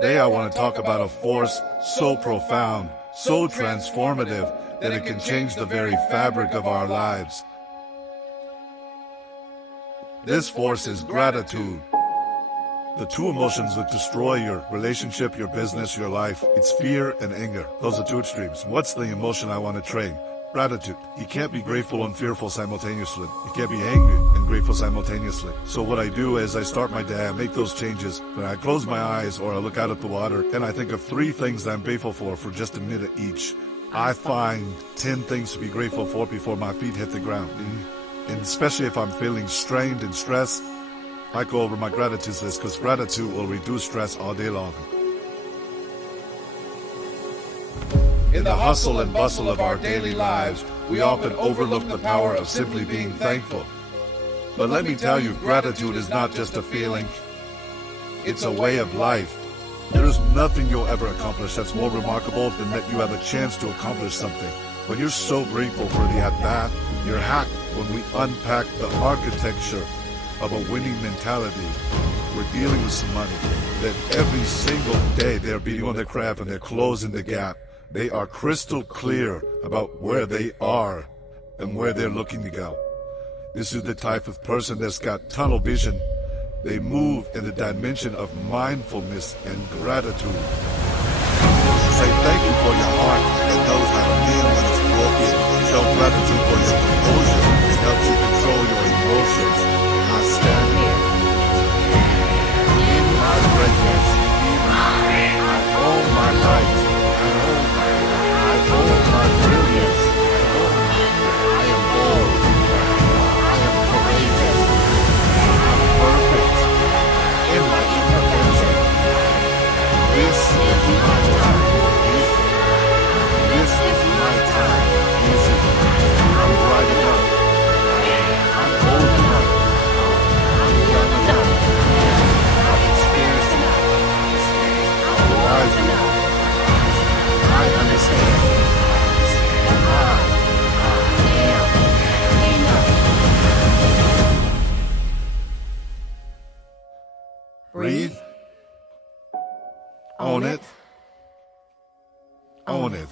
Today I want to talk about a force so profound, so transformative, that it can change the very fabric of our lives. This force is gratitude. The two emotions that destroy your relationship, your business, your life, it's fear and anger. Those are two extremes. What's the emotion I want to train? Gratitude. You can't be grateful and fearful simultaneously. You can't be angry and grateful simultaneously. So what I do is I start my day, I make those changes, and I close my eyes or I look out at the water, and I think of 3 things that I'm grateful for just a minute each. I find 10 things to be grateful for before my feet hit the ground. And especially if I'm feeling strained and stressed, I go over my gratitude list, because gratitude will reduce stress all day long. In the hustle and bustle of our daily lives, we often overlook the power of simply being thankful. But let me tell you, gratitude is not just a feeling, it's a way of life. There's nothing you'll ever accomplish that's more remarkable than that you have a chance to accomplish something. When you're so grateful for the at-bat, you're hacked. When we unpack the architecture of a winning mentality, we're dealing with some money that every single day they're beating on their craft and they're closing the gap. They are crystal clear about where they are and where they're looking to go. This is the type of person that's got tunnel vision. They move in the dimension of mindfulness and gratitude. Say thank you for your heart that knows how to mend when it's broken. Show gratitude for your composure that helps you control your emotions. I stand here in my greatness. I own my light. I own my brilliance. I am bold. I am courageous. I'm perfect in my imperfection. This is my time. This is my time. I'm bright enough. I'm bold enough. I'm young enough. I'm experienced enough. I'm wise enough. I understand. I am enough. Breathe. Own it. Own it.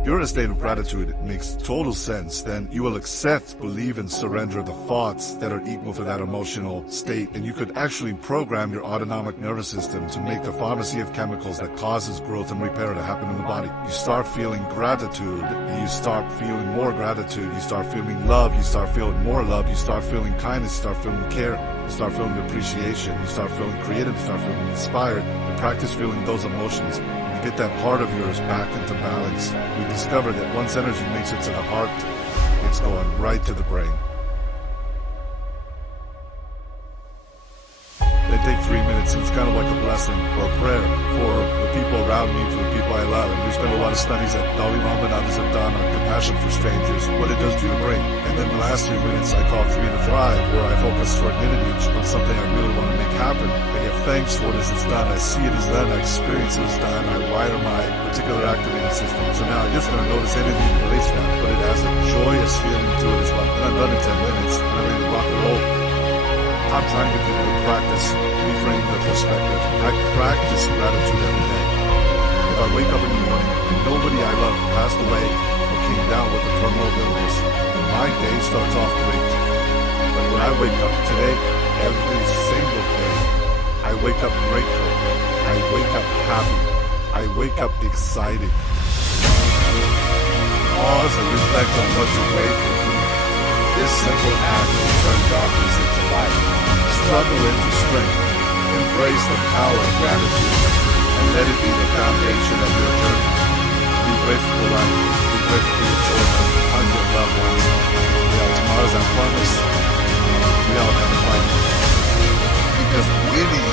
If you're in a state of gratitude, it makes total sense. Then you will accept, believe, and surrender the thoughts that are equal to that emotional state. And you could actually program your autonomic nervous system to make the pharmacy of chemicals that causes growth and repair to happen in the body. You start feeling gratitude. You start feeling more gratitude. You start feeling love. You start feeling more love. You start feeling kindness. You start feeling care. You start feeling appreciation. You start feeling creative. You start feeling inspired. You practice feeling those emotions. Get that heart of yours back into balance. We discovered that once energy makes it to the heart, it's going right to the brain. They take 3 minutes, and it's kind of like a blessing or a prayer for the people around me, for the people I love. And we spend a lot of studies that Dalai Lama and others have done on compassion for strangers, what it does to your brain. And then the last 3 minutes I call 3 to Thrive, where I focus for an image on something I really want to make happen. I give thanks for what is it's done. I see it as done. I experience it as done. I wire my particular activating system. So now I'm just going to notice anything that relates to that, but it has a joyous feeling to it as well. And I'm done in 10 minutes, and I'm ready to rock and roll. I'm trying to get people to practice reframing their perspective. I practice gratitude every day. If I wake up in the morning and nobody I love passed away or came down with a terminal illness, then my day starts off great. But when I wake up today, every single day, I wake up grateful. I wake up happy. I wake up excited. Pause and reflect on what you're grateful for. This simple act will turn darkness into light. Struggle into strength. Embrace the power of gratitude and let it be the foundation of your journey. Be grateful for life. Be grateful for your children and your loved ones. Tomorrow's our promise. We all have to fight. Because winning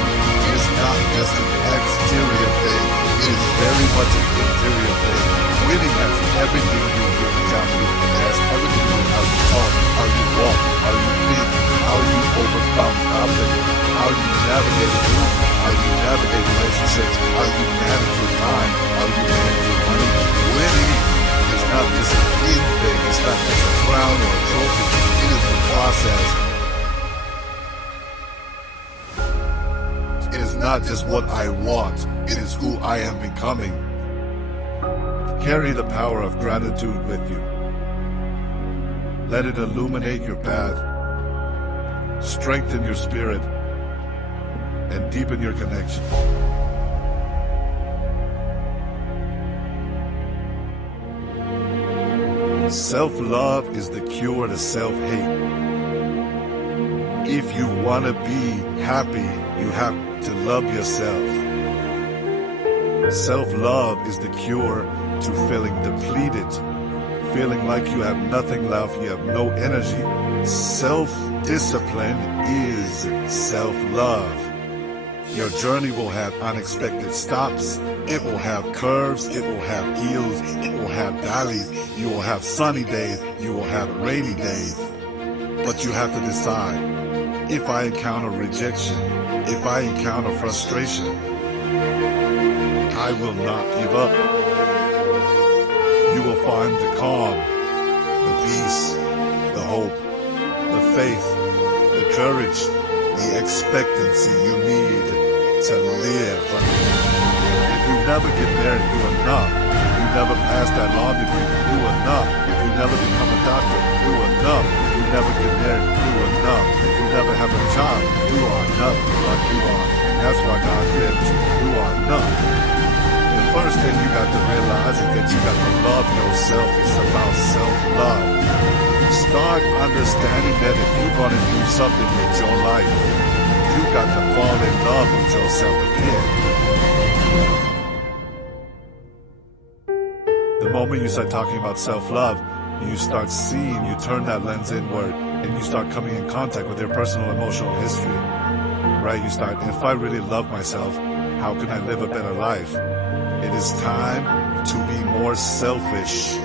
is not just an exterior thing. It is very much an interior thing. Winning has everything to do with your mentality. It has everything to do with how you talk, how you walk, how you think, how you overcome obstacles, how you navigate a group, how you navigate relationships, how you manage your time, how you manage your money. Winning is not just an in thing. It's not just a crown or a trophy. It is the process. It is not not just what I want, it is who I am becoming. Carry the power of gratitude with you. Let it illuminate your path, strengthen your spirit, and deepen your connection. Self-love is the cure to self-hate. If you want to be happy, you have to love yourself. Self-love is the cure to feeling depleted, feeling like you have nothing left, you have no energy. Self-discipline is self-love. Your journey will have unexpected stops. It will have curves. It will have hills. It will have valleys. You will have sunny days. You will have rainy days. But you have to decide. If I encounter rejection, if I encounter frustration, I will not give up. You will find the calm, the peace, the hope, the faith, the courage, the expectancy you need to live. If you never get married, do enough. If you never pass that law degree, do enough. If you never become a doctor, do enough. If you never get married, do enough. If you never have a job, you are nothing like you are. And that's why God said you are nothing. The first thing you got to realize is that you got to love yourself. It's about self-love. Start understanding that if you're going to do something with your life, you got to fall in love with yourself again. The moment you start talking about self-love, you start seeing, you turn that lens inward, and you start coming in contact with your personal emotional history. Right? You start, if I really love myself, how can I live a better life? It is time to be more selfish,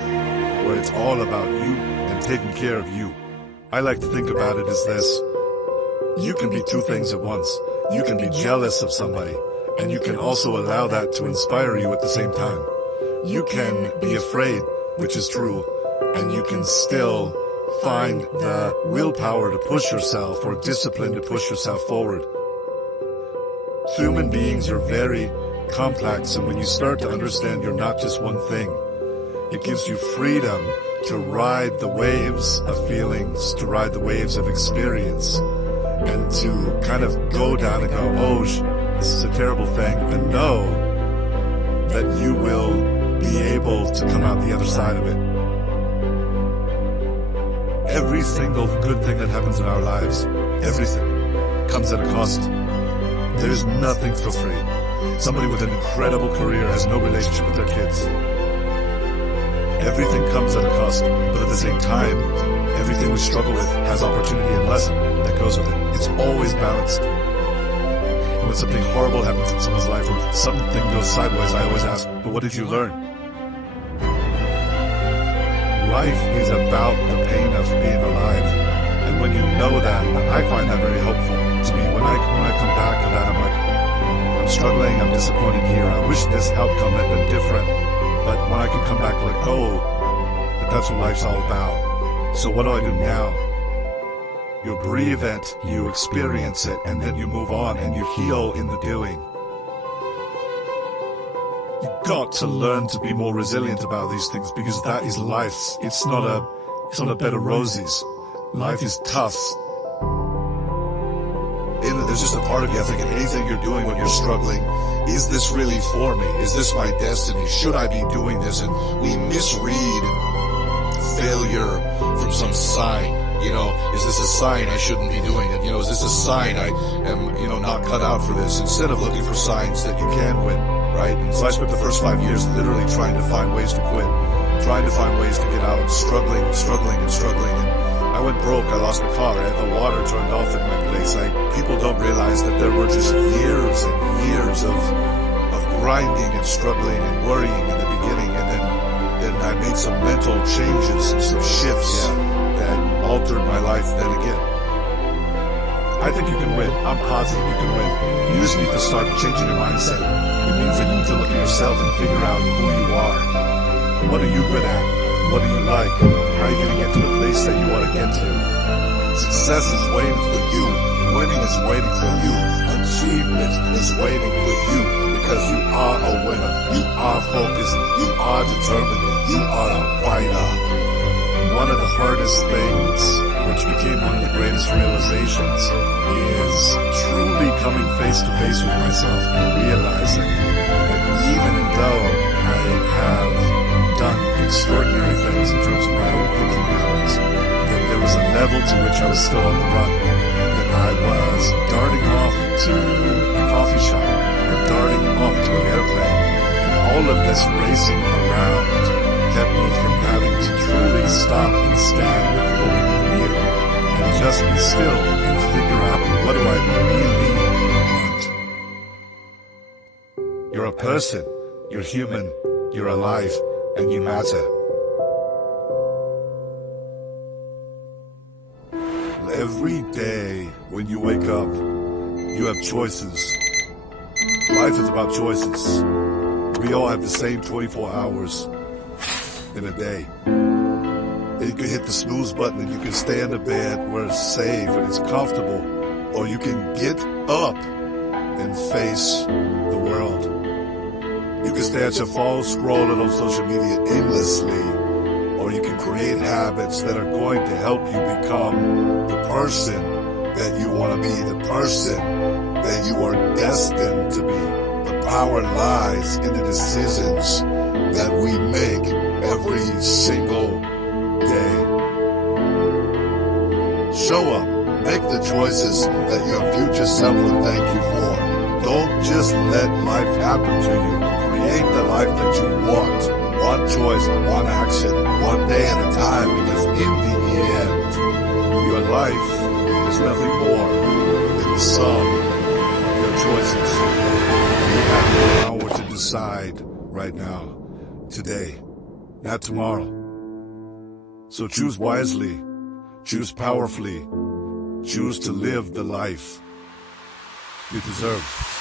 where it's all about you and taking care of you. I like to think about it as this. You can be two things at once. You can be jealous of somebody, and you can also allow that to inspire you at the same time. You can be afraid, which is true, and you can still find the willpower to push yourself or discipline to push yourself forward. Human beings are very complex, and when you start to understand you're not just one thing, it gives you freedom to ride the waves of feelings, to ride the waves of experience, and to kind of go down and go, oh, this is a terrible thing, and know that you will be able to come out the other side of it. Every single good thing that happens in our lives, everything, comes at a cost. There's nothing for free. Somebody with an incredible career has no relationship with their kids. Everything comes at a cost, but at the same time, everything we struggle with has opportunity and lesson that goes with it. It's always balanced. And when something horrible happens in someone's life or something goes sideways, I always ask, but what did you learn? Life is about the pain of being alive. And when you know that, I find that very helpful to me. When I come back to that, I'm like, I'm struggling, I'm disappointed here, I wish this outcome had been different. But when I can come back like, oh, that's what life's all about. So what do I do now? You breathe it, you experience it, and then you move on and you heal in the doing. You've got to learn to be more resilient about these things, because that is life. It's not a bed of roses. Life is tough. And there's just a part of you, I think, in anything you're doing when you're struggling, is this really for me? Is this my destiny? Should I be doing this? And we misread failure from some sign. You know, is this a sign I shouldn't be doing it? You know, is this a sign I am, not cut out for this? Instead of looking for signs that you can win, right? And so I spent the first 5 years literally trying to find ways to quit, trying to find ways to get out, struggling. And I went broke, I lost my car, I had the water turned off at my place. People don't realize that there were just years and years of grinding and struggling and worrying in the beginning, and then I made some mental changes and some shifts that altered my life then again. I think you can win. I'm positive you can win. You just need to start changing your mindset. It means that you need to look at yourself and figure out who you are. What are you good at? What do you like? How are you going to get to the place that you want to get to? Success is waiting for you. Winning is waiting for you. achievement is waiting for you because you are a winner. You are focused. You are determined. You are a fighter. One of the hardest things, which became one of the greatest realizations, is truly coming face to face with myself, realizing that even though I have done extraordinary things in terms of my own thinking patterns, that there was a level to which I was still on the run, that I was darting off to a coffee shop or darting off to an airplane, and all of this racing around kept me from having to truly stop and stand with the moment of the mirror and just be still and figure out, what do I really want? You're a person, you're human, you're alive, and you matter. Every day when you wake up, you have choices. Life is about choices. We all have the same 24 hours in a day. And you can hit the snooze button and you can stay in the bed where it's safe and it's comfortable, or you can get up and face the world. You can stay at your phone scrolling on social media endlessly, or you can create habits that are going to help you become the person that you want to be, the person that you are destined to be. The power lies in the decisions that we make every single day. Show up. Make the choices that your future self will thank you for. Don't just let life happen to you. Create the life that you want. One choice, one action, one day at a time, because in the end, your life is nothing more than the sum of your choices. You have the power to decide right now, today, not tomorrow. So choose wisely, choose powerfully, choose to live the life you deserve.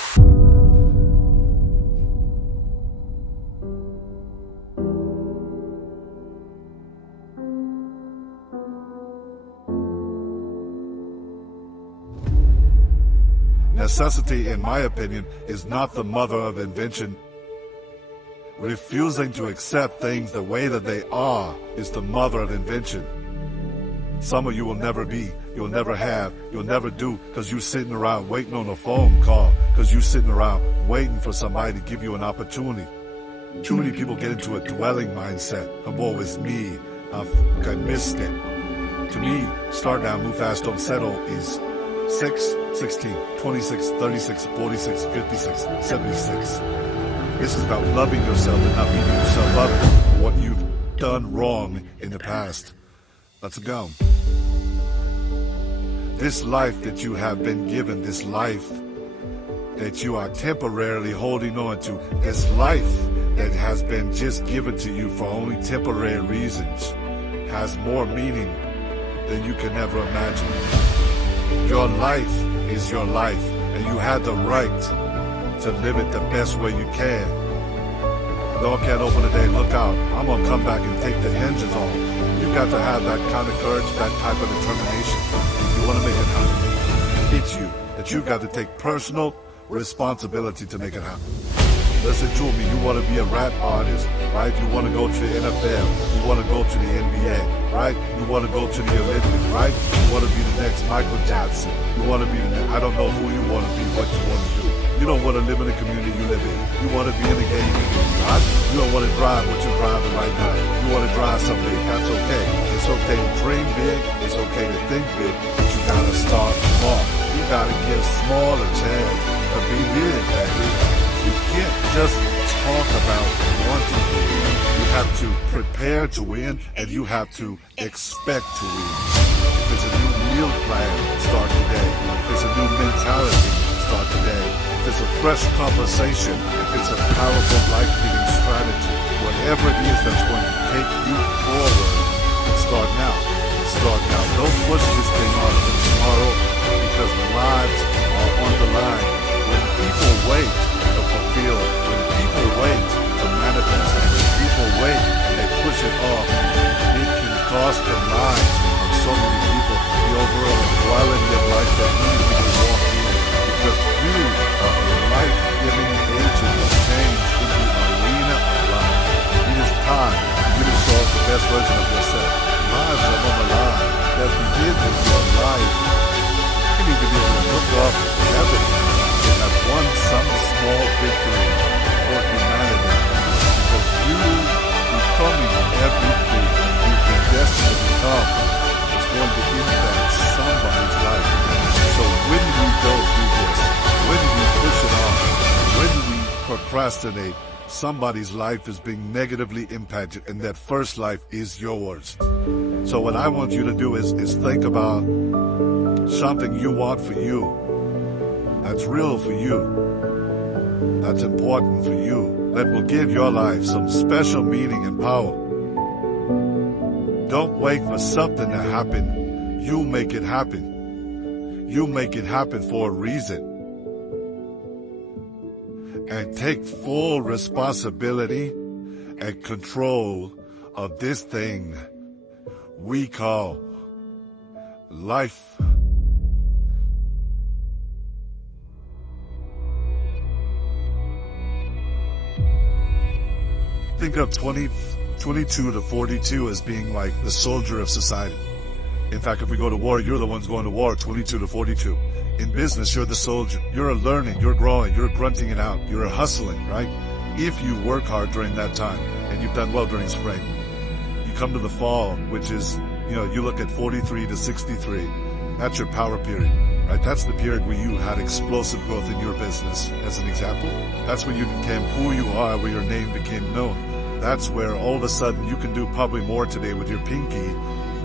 Necessity, in my opinion, is not the mother of invention. Refusing to accept things the way that they are is the mother of invention. Some of you will never be, you'll never have, you'll never do, because you're sitting around waiting on a phone call, because you're sitting around waiting for somebody to give you an opportunity. Too many people get into a dwelling mindset. I'm always me. I missed it. To me, start now, move fast, don't settle is 6, 16, 26, 36, 46, 56, 76. This is about loving yourself and not beating yourself up for what you've done wrong in the past. Let's go. This life that you have been given, this life that you are temporarily holding on to, this life that has been just given to you for only temporary reasons, has more meaning than you can ever imagine. Your life is your life, and you have the right to live it the best way you can. Dog can't open the day, look out, I'm gonna come back and take the hinges off. You got to have that kind of courage, that type of determination. If you want to make it happen, it's you. That you got to take personal responsibility to make it happen. Listen to me, you want to be a rap artist, right? You want to go to the NFL, you want to go to the NBA, right? You want to go to the Olympics, right? You want to be the next Michael Jackson. You want to be the next, I don't know who you want to be, what you want to do. You don't want to live in the community you live in. You want to be in the gaming community, right? You don't want to drive what you're driving right now. You want to drive something big, that's okay. It's okay to dream big, it's okay to think big, but you got to start small. You got to give small a chance to be big, baby. You can't just talk about wanting to win. You have to prepare to win, and you have to expect to win. If it's a new meal plan, start today. If it's a new mentality, start today. If it's a fresh conversation, if it's a powerful life-giving strategy, whatever it is that's going to take you forward, start now. Start now. Don't push this thing off to tomorrow, because lives are on the line. When people wait to fulfill, when people wait to manifest, when people wait and they push it off, it can cost the lives of so many people, the overall quality of life that many people walk in, because you procrastinate, somebody's life is being negatively impacted, and that first life is yours. So what I want you to do is think about something you want for you, that's real for you, that's important for you, that will give your life some special meaning and power. Don't wait for something to happen. You make it happen. You make it happen for a reason. And take full responsibility and control of this thing we call life. Think of 22 to 42 as being like the soldier of society. In fact, if we go to war, you're the ones going to war, 22 to 42. In business, you're the soldier. You're learning, you're growing, you're grunting it out, you're hustling, right? If you work hard during that time, and you've done well during spring, you come to the fall, which is, you look at 43 to 63. That's your power period, right? That's the period where you had explosive growth in your business, as an example. That's when you became who you are, where your name became known. That's where all of a sudden you can do probably more today with your pinky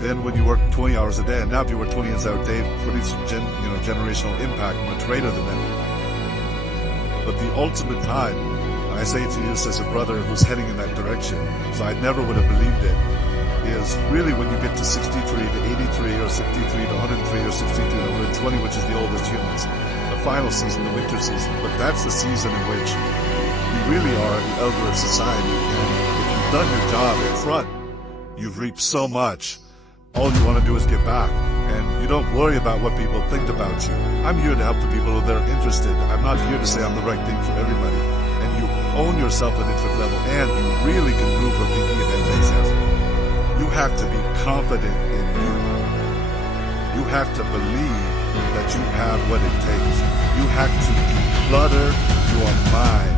than when you work 20 hours a day. And now if you work 20 hours a day, pretty generational impact, much greater than that. But the ultimate time, I say to you as a brother who's heading in that direction, so I never would have believed it, is really when you get to 63 to 83 or 63 to 103 or 63 to 120, which is the oldest humans. The final season, the winter season. But that's the season in which we really are the elder of society. And if you've done your job in front, you've reaped so much. All you want to do is get back, and you don't worry about what people think about you. I'm here to help the people that are interested. I'm not here to say I'm the right thing for everybody. And you own yourself at a different level, and you really can move from thinking of enthusiasm. You have to be confident in you. You have to believe that you have what it takes. You have to declutter your mind.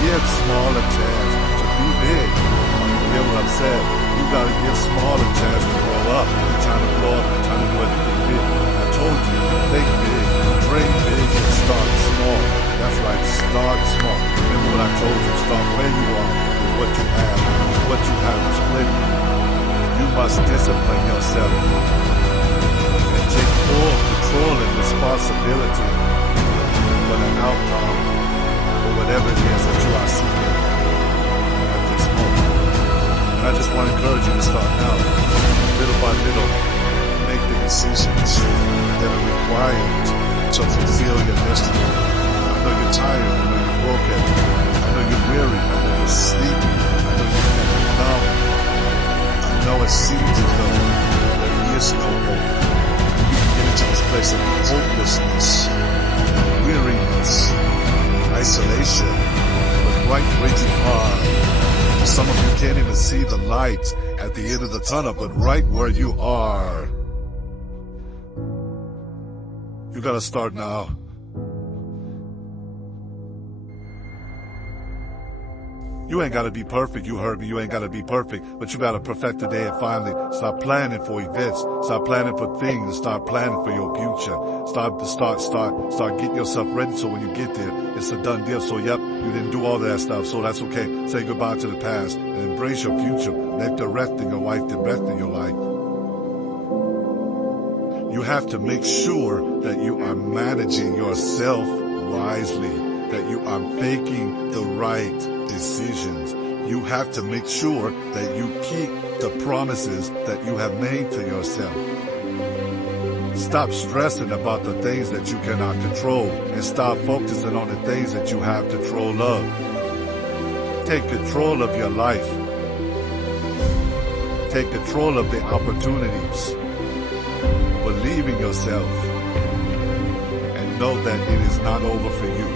Give small a chance to be big. You hear what I'm saying? You gotta give small a chance to grow up. You're trying to blow up, you're trying to do anything big. I told you, think big, dream big, and start small. That's right, start small. Remember what I told you, start where you are with what you have. What you have is plenty. You must discipline yourself and take full control and responsibility for the outcome or whatever it is that you are seeking at this moment. And I just want to encourage you to start now, little by little, make the decisions that are required to fulfill your destiny. I know you're tired, I know you're broken, I know you're weary, I know you're sleepy, I know you're feeling numb. I know it seems as though there is no hope. You can get into this place of hopelessness, weariness, isolation, but right where you are, some of you can't even see the light at the end of the tunnel, but right where you are, you gotta start now. You ain't gotta be perfect, you heard me, you ain't gotta be perfect, but you gotta perfect the day and finally start planning for events, start planning for things, start planning for your future, start getting yourself ready so when you get there, it's a done deal. So yep, you didn't do all of that stuff, so that's okay. Say goodbye to the past and embrace your future. Let the rest in your life, the rest in your life. You have to make sure that you are managing yourself wisely, that you are making the right decisions. You have to make sure that you keep the promises that you have made to yourself. Stop stressing about the things that you cannot control and stop focusing on the things that you have control of. Take control of your life. Take control of the opportunities. Believe in yourself and know that it is not over for you.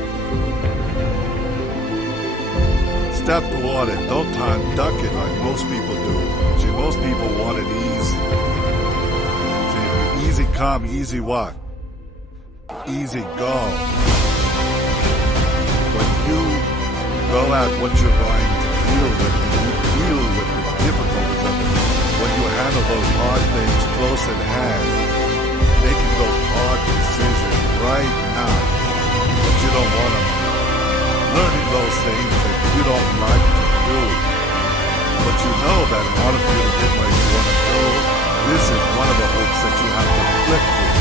Step toward it. Don't try and duck it like most people do. See, most people want it easy. See, easy come, easy what? Easy go. When you go at what you're going to deal with, and you deal with the difficulties of it, when you handle those hard things close at hand, making those hard decisions right now, but you don't want them. learning those things that you don't like to do. But you know that in order for you to get where you want to go, this is one of the hopes that you have to flip through.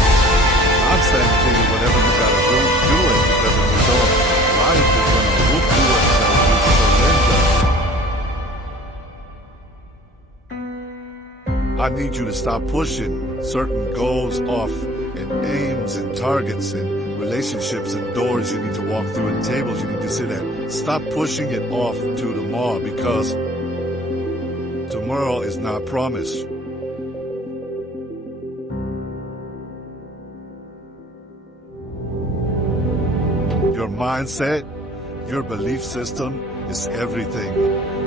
I'm saying to you, whatever you gotta do, do it, because if you don't, life is gonna whoop you until you surrender. I need you to stop pushing certain goals off and aims and targets and relationships and doors you need to walk through and tables you need to sit at. Stop pushing it off to tomorrow, because tomorrow is not promised. Your mindset, your belief system is everything.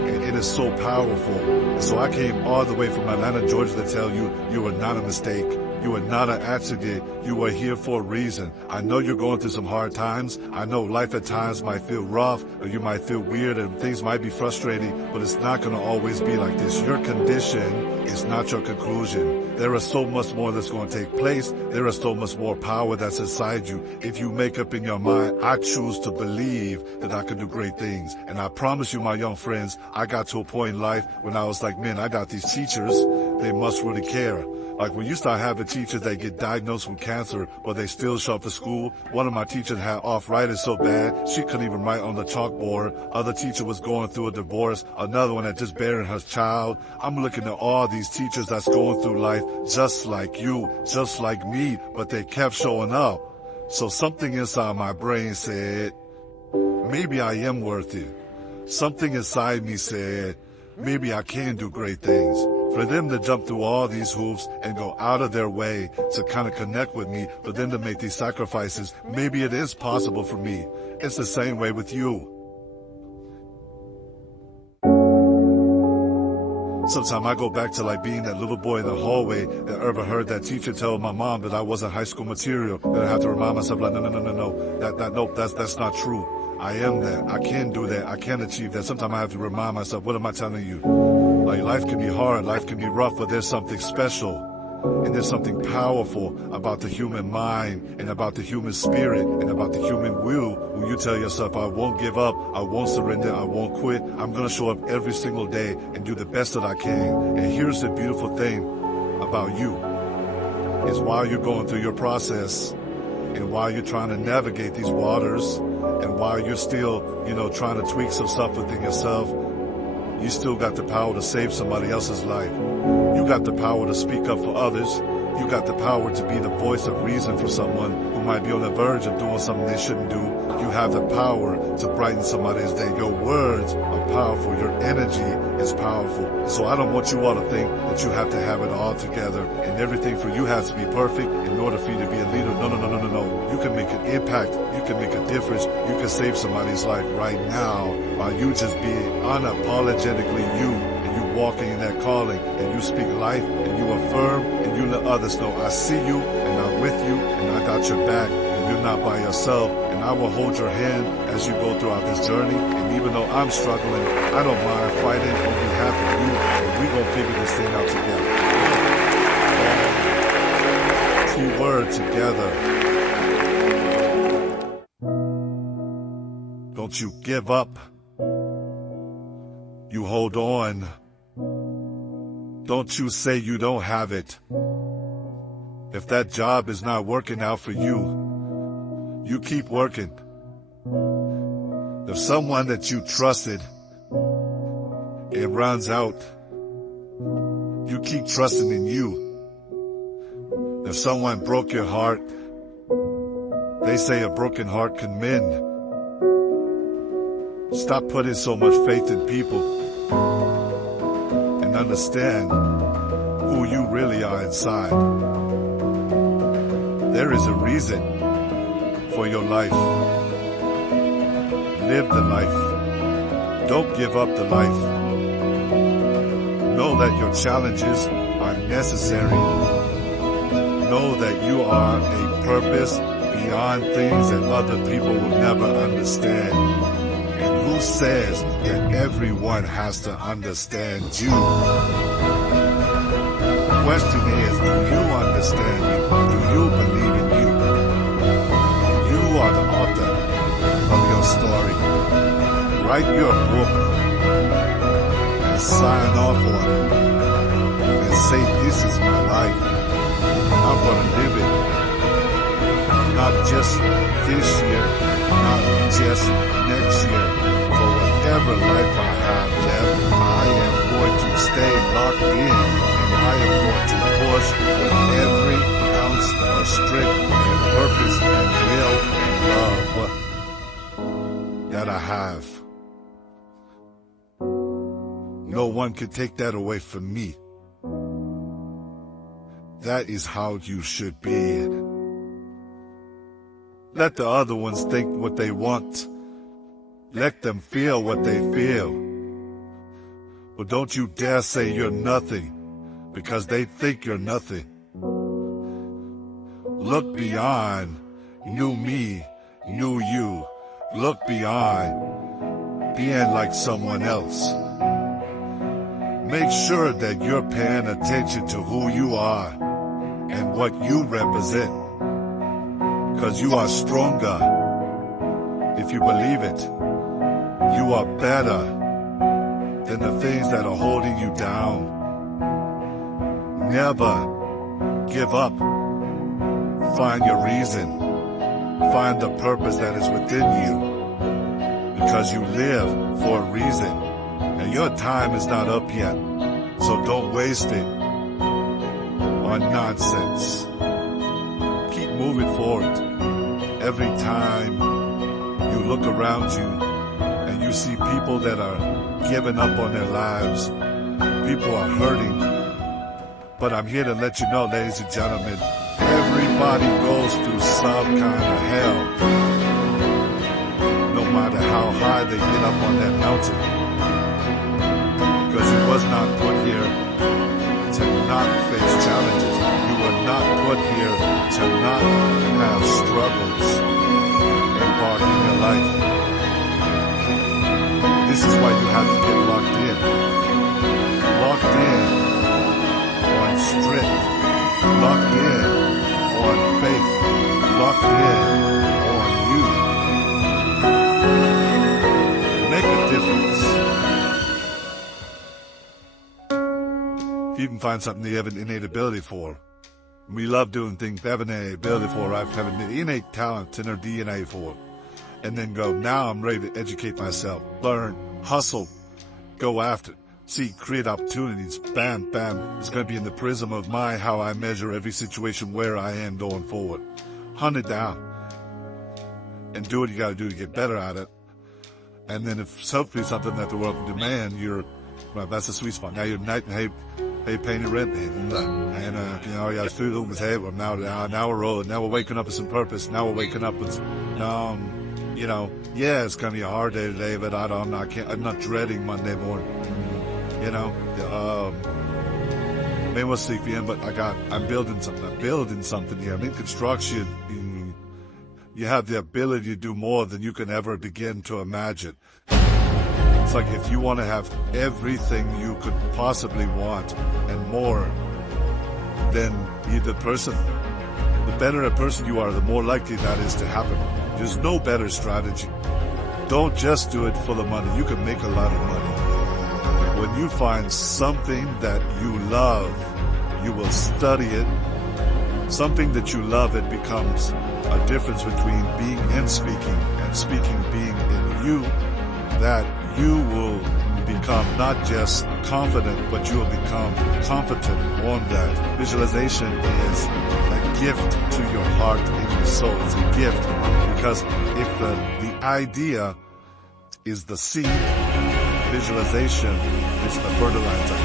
It is so powerful. So I came all the way from Atlanta, Georgia to tell you, you are not a mistake. You are not an accident. You are here for a reason. I know you're going through some hard times. I know life at times might feel rough, or you might feel weird, and things might be frustrating, but it's not going to always be like this. Your condition is not your conclusion. There is so much more that's going to take place. There is so much more power that's inside you. If you make up in your mind, I choose to believe that I can do great things. And I promise you, my young friends, I got to a point in life when I was like, man, I got these teachers. They must really care. Like when you start having teachers that get diagnosed with cancer, but they still show up to school. One of my teachers had arthritis so bad, she couldn't even write on the chalkboard. Other teacher was going through a divorce. Another one had just buried her child. I'm looking at all these teachers that's going through life just like you, just like me, but they kept showing up. So something inside my brain said, maybe I am worth it. Something inside me said, maybe I can do great things. For them to jump through all these hoops and go out of their way to kind of connect with me, for them to make these sacrifices, maybe it is possible for me. It's the same way with you. Sometimes I go back to like being that little boy in the hallway that ever heard that teacher tell my mom that I wasn't high school material. That I have to remind myself like, no, that's not true. I am that. I can do that. I can achieve that. Sometimes I have to remind myself, what am I telling you? Like life can be hard, life can be rough, but there's something special. And there's something powerful about the human mind and about the human spirit and about the human will when you tell yourself, I won't give up, I won't surrender, I won't quit. I'm going to show up every single day and do the best that I can. And here's the beautiful thing about you, is while you're going through your process and while you're trying to navigate these waters and while you're still, trying to tweak some stuff within yourself, you still got the power to save somebody else's life. You got the power to speak up for others. You got the power to be the voice of reason for someone who might be on the verge of doing something they shouldn't do. You have the power to brighten somebody's day. Your words are powerful. Your energy is powerful. So I don't want you all to think that you have to have it all together and everything for you has to be perfect in order for you to be a leader. No. You can make an impact. You can make a difference. You can save somebody's life right now while you just be unapologetically you. Walking in that calling, and you speak life, and you affirm, and you let others know, I see you, and I'm with you, and I got your back, and you're not by yourself, and I will hold your hand as you go throughout this journey. And even though I'm struggling, I don't mind fighting on behalf of you, and we're gonna figure this thing out together. Keyword together. Don't you give up. You hold on. Don't you say you don't have it. If that job is not working out for you, you keep working. If someone that you trusted, it runs out, you keep trusting in you. If someone broke your heart, they say a broken heart can mend. Stop putting so much faith in people. And understand who you really are inside. There is a reason for your life. Live the life. Don't give up the life. Know that your challenges are necessary. Know that you are a purpose beyond things that other people will never understand. Who says that everyone has to understand you? The question is, do you understand me? Do you believe in you? You are the author of your story. Write your book and sign off on it and say, this is my life. I'm gonna live it. Not just this year, not just next year. For whatever life I have left, I am going to stay locked in, and I am going to push with every ounce of strength and purpose and will and love that I have. No one can take that away from me. That is how you should be. Let the other ones think what they want. Let them feel what they feel. But don't you dare say you're nothing, because they think you're nothing. Look beyond new me, new you. Look beyond being like someone else. Make sure that you're paying attention to who you are and what you represent. Because you are stronger. If you believe it, you are better than the things that are holding you down. Never give up. Find your reason. Find the purpose that is within you. Because you live for a reason. And your time is not up yet. So don't waste it on nonsense. Keep moving forward. Every time you look around you and you see people that are giving up on their lives, people are hurting. But I'm here to let you know, ladies and gentlemen, everybody goes through some kind of hell. No matter how high they get up on that mountain. Because you was not put here to not face challenges. You were not put here to not have struggles embarked in your life. This is why you have to get locked in. Locked in on strength. Locked in on faith. Locked in on you. Make a difference. If you can find something you have an innate ability for. We love doing things we have an innate ability for, right? Have an innate talent in our DNA for. And then go, now I'm ready to educate myself, learn, hustle, go after it, see, create opportunities, bam, bam. It's going to be in the prism of how I measure every situation where I am going forward. Hunt it down. And do what you got to do to get better at it. And then if hopefully something that the world can demand, well, that's the sweet spot. Now you're hey, paying your rent, and you know, you got food on the table. Now we're rolling. Now we're waking up with some purpose. Now we're waking up with, you know, yeah, it's gonna be a hard day today, but I'm not dreading Monday morning. You know, maybe we'll sleep in, but I'm building something. I'm building something here. I'm in construction. You have the ability to do more than you can ever begin to imagine. It's like if you want to have everything you could possibly want and more, then be the person. The better a person you are, the more likely that is to happen. There's no better strategy. Don't just do it for the money. You can make a lot of money. When you find something that you love, you will study it. Something that you love, it becomes a difference between being and speaking being in you, that you will become not just confident, but you will become competent on that. Visualization is a gift to your heart and your soul. It's a gift because if the idea is the seed, visualization is the fertilizer.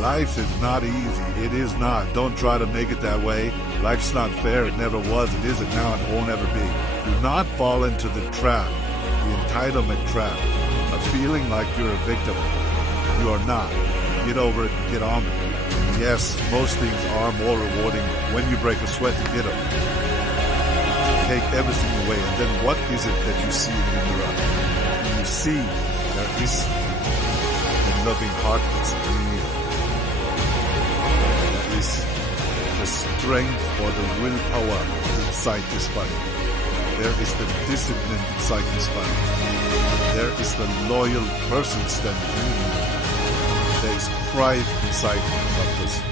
Life is not easy. It is not. Don't try to make it that way. Life's not fair. It never was. It isn't now. It won't ever be. Do not fall into the trap, the entitlement trap, of feeling like you're a victim. You are not. Get over it. Get on with it. Yes, most things are more rewarding when you break a sweat to get them. Take everything away, and then what is it that you see in the mirror? You see there is a loving heart that's in you. That is the strength or the willpower inside this body. There is the discipline inside this body. there is the loyal persons that you. There is pride inside of this.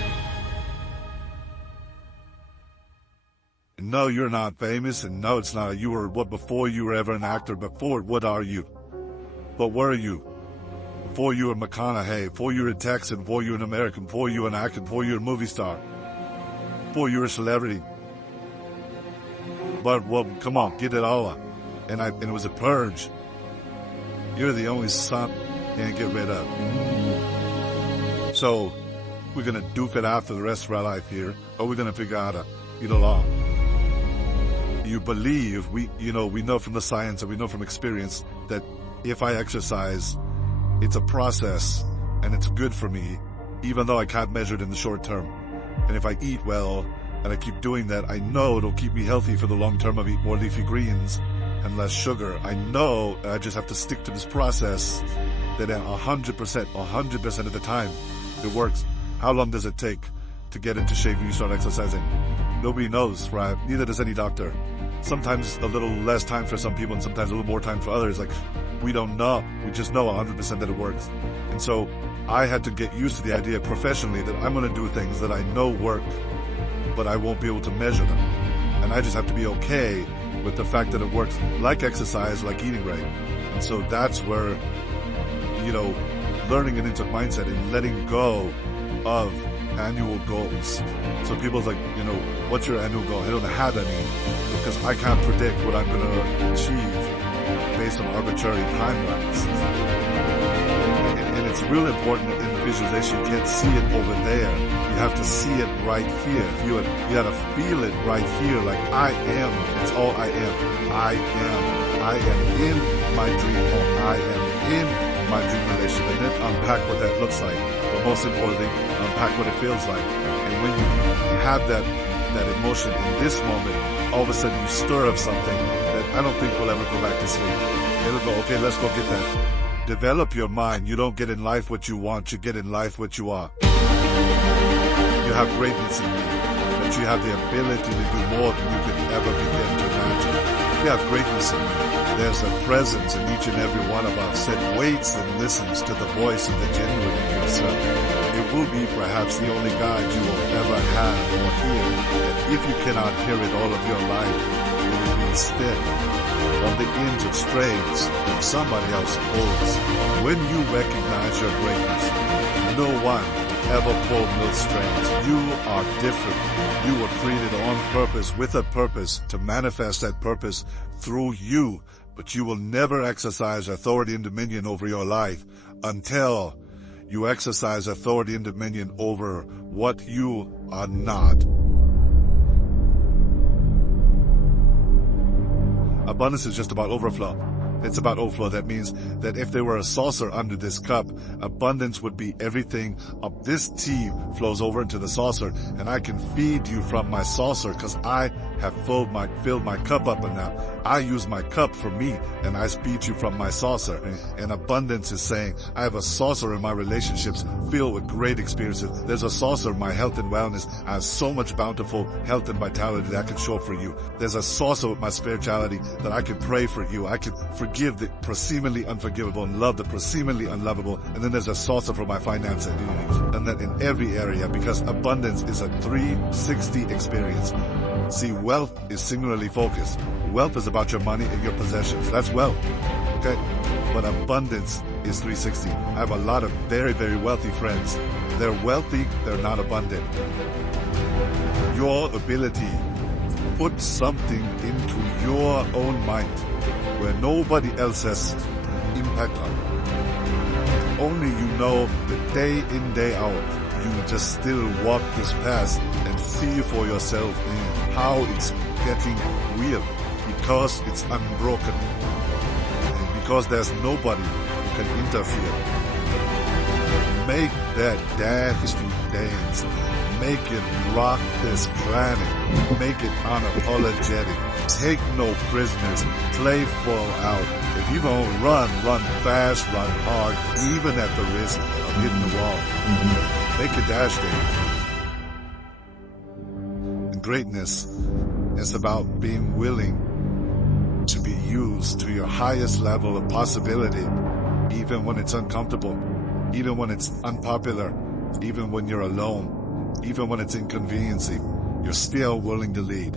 And no, you're not famous, and no, it's not. You were what before you were ever an actor. Before, what are you? What were you? Before you were McConaughey, before you were a Texan, before you were an American, before you were an actor, before you were a movie star, before you were a celebrity. But, well, come on, get it all up. And it was a purge. You're the only son can't get rid of. So, we're gonna duke it out for the rest of our life here, or we're gonna figure out how to get along. You believe, we know from the science and we know from experience that if I exercise, it's a process and it's good for me, even though I can't measure it in the short term. And if I eat well and I keep doing that, I know it'll keep me healthy for the long term. I'll eat more leafy greens and less sugar. I know I just have to stick to this process that 100% of the time it works. How long does it take to get into shape when you start exercising? Nobody knows, right? Neither does any doctor. Sometimes a little less time for some people and sometimes a little more time for others. Like, we don't know. We just know 100% that it works. And so I had to get used to the idea professionally that I'm going to do things that I know work, but I won't be able to measure them. And I just have to be okay with the fact that it works, like exercise, like eating right. And so that's where, learning an intake mindset and letting go of annual goals. So people's like, what's your annual goal? I don't have any, because I can't predict what I'm going to achieve based on arbitrary timelines. And it's real important in the visualization. You can't see it over there. You have to see it right here. You have to feel it right here. Like, I am. It's all I am. I am in my dream home. I am in my dream relationship. And then unpack what that looks like. But most importantly, unpack what it feels like. And when you have that emotion in this moment, all of a sudden you stir up something that I don't think will ever go back to sleep. It'll go, okay, let's go get that. Develop your mind. You don't get in life what you want, you get in life what you are. You have greatness in you, but you have the ability to do more than you could ever begin to imagine. You have greatness in you. There's a presence in each and every one of us that waits and listens to the voice of the genuine in yourself. It will be perhaps the only guide you will ever have or hear. And if you cannot hear it all of your life, you will be instead on the ends of strings that somebody else pulls. When you recognize your greatness, no one ever pulled those strings. You are different. You were created on purpose, with a purpose, to manifest that purpose through you. But you will never exercise authority and dominion over your life until you exercise authority and dominion over what you are not. Abundance is just about overflow. It's about overflow. That means that if there were a saucer under this cup, abundance would be everything of this tea flows over into the saucer, and I can feed you from my saucer because I have filled my cup up, and now I use my cup for me, and I feed you from my saucer. And abundance is saying, I have a saucer in my relationships filled with great experiences. There's a saucer in my health and wellness. I have so much bountiful health and vitality that I can show up for you. There's a saucer with my spirituality that I can pray for you. I can forgive the proximately unforgivable and love the proximately unlovable. And then there's a saucer for my finances. And that in every area, because abundance is a 360 experience. See, wealth is singularly focused. Wealth is about your money and your possessions. That's wealth. Okay? But abundance is 360. I have a lot of very, very wealthy friends. They're wealthy, they're not abundant. Your ability to put something into your own mind where nobody else has impact on it. Only you know that day in, day out, you just still walk this path and see for yourself how it's getting real, because it's unbroken, and because there's nobody who can interfere. Make that dynasty dance. Make it rock this planet. Make it unapologetic. Take no prisoners. Play full out. If you don't run fast, run hard, even at the risk of hitting the wall. Make a dash day. And greatness is about being willing to be used to your highest level of possibility, even when it's uncomfortable, even when it's unpopular, even when you're alone, even when it's inconveniencing, you're still willing to lead.